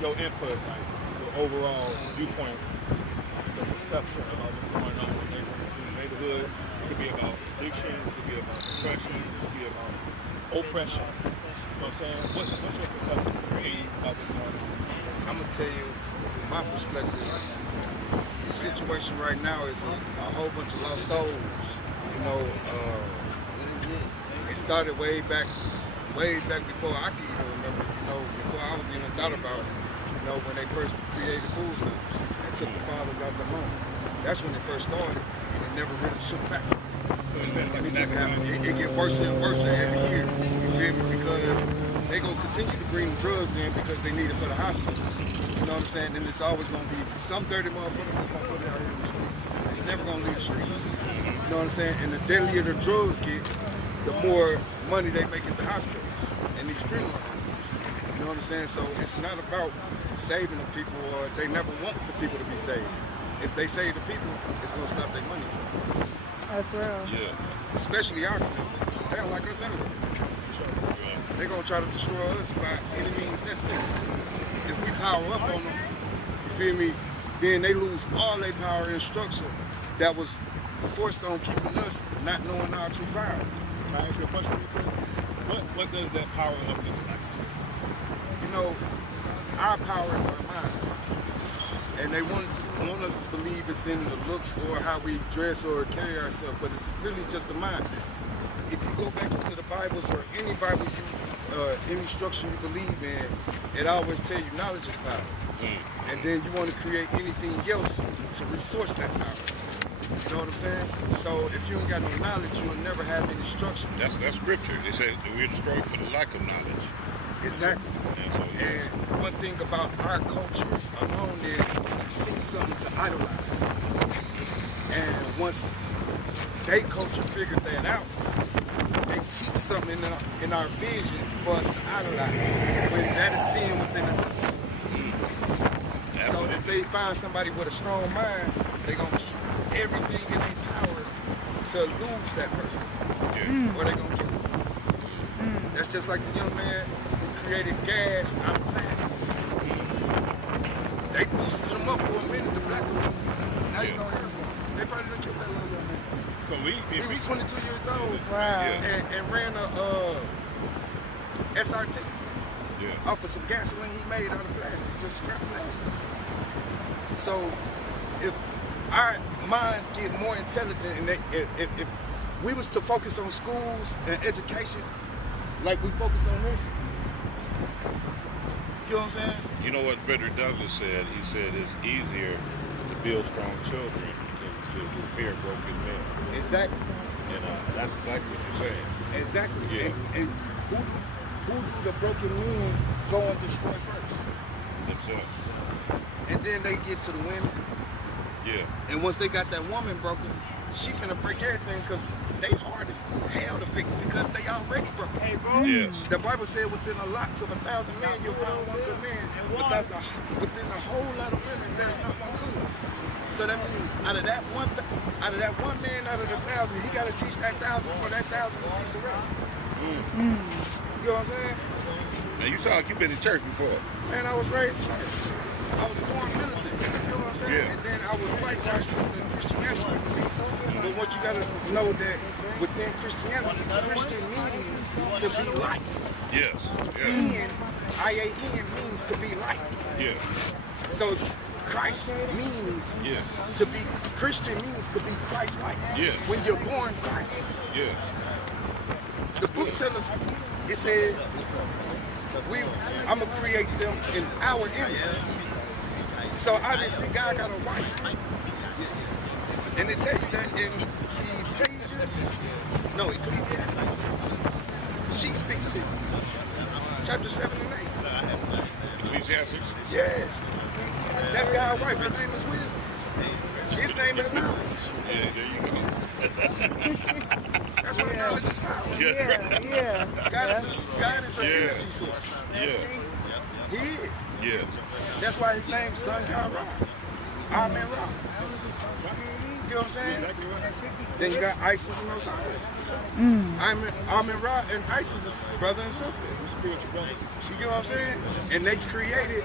your input, like your overall viewpoint, the perception of what's going on in the neighborhood. It could be about addiction, it could be about depression, it could be about oppression. You know what I'm saying? What's your perception about what's going on? I'm gonna tell you, from my perspective, the situation right now is a whole bunch of lost souls. You know, it started way back before I could even remember. You know, before I was even thought about. You know, when they first created food stamps and took the fathers out the home. That's when it first started, and it never really shook back. And it just happened. It get worse and worse every year. You feel me? Because they gonna continue to bring drugs in because they need it for the hospitals. You know what I'm saying? And it's always gonna be some dirty motherfucker that's gonna put it out here in the streets. It's never gonna leave the streets. You know what I'm saying? And the deadlier the drugs get, the more money they make at the hospitals and these funeral homes. You know what I'm saying? So it's not about saving the people, or they never want the people to be saved. If they save the people, it's gonna stop their money from them. That's real. Yeah. Especially our communities. They don't like us anyway. They're gonna try to destroy us by any means necessary. If we power up on them, you feel me, then they lose all their power and structure that was forced on keeping us not knowing our true power. Can I ask you a question? What does that power up look like? You know, our power is our mind. And they want us to believe it's in the looks or how we dress or carry ourselves, but it's really just the mind. If you go back into the Bibles or any Bible any structure you believe in, it always tell you knowledge is power. And then you want to create anything else to resource that power. You know what I'm saying? So if you ain't got no knowledge, you'll never have any structure. That's scripture. It said that we're destroyed for the lack of knowledge. Exactly. And one thing about our culture alone is we seek something to idolize. And once they culture figured that out, they keep something in our vision for us to idolize. When that is sin within us. So if they find somebody with a strong mind, they're going to keep everything in their power to lose that person. Or they're going to kill them. That's just like the young man who created gas out of plastic. They boosted him up for a minute, the black community. Now you don't hear from him. They probably done killed that little young man. So he was 22 years old. Wow. And ran a SRT off of some gasoline he made out of plastic, just scrap plastic. So if our minds get more intelligent, and if we was to focus on schools and education like we focus on this, you know what I'm saying? You know what Frederick Douglass said? He said it's easier to build strong children than to repair broken men. Exactly. And that's exactly what you're saying. Exactly. Yeah. And who do the broken men go and destroy first? Themselves. And then they get to the women. Yeah. And once they got that woman broken, she finna break everything because they hard as hell to fix because they already broke. Hey, bro. Yes. The Bible said within the lots of 1,000 men, you'll find one good man. Within a whole lot of women, there's not one good. So that means out of that one man out of the 1,000, he got to teach that 1,000 for that 1,000 to teach the rest. You know what I'm saying? Now you sound like you've been in church before. Man, I was raised church. I was born militant. You feel what I'm saying? Yeah. And then I was whitewashed within Christianity. But what you gotta know that within Christianity, Christian means to be like. Yes. I-A-N means to be like. Yeah. So Christ means to be, Christian means to be Christ-like. Yeah. When you're born Christ. Yeah. The book tells us, it says, I'm gonna create them in our image. So obviously God got a wife. And they tell you that in Ecclesiastes. She speaks it. Chapter 7 and 8. Ecclesiastes? Yes. That's God's wife. Her name is wisdom. His name is knowledge. Yeah, there you go. That's why knowledge is power. Yeah. God is a energy source. Yeah. He is. Yeah. That's why his name's Son God Ra. Amen Ra. You know what I'm saying? Then you got Isis and Osiris. Amen Ra and Isis is brother and sister. Spiritual brothers. You get what I'm saying? And they created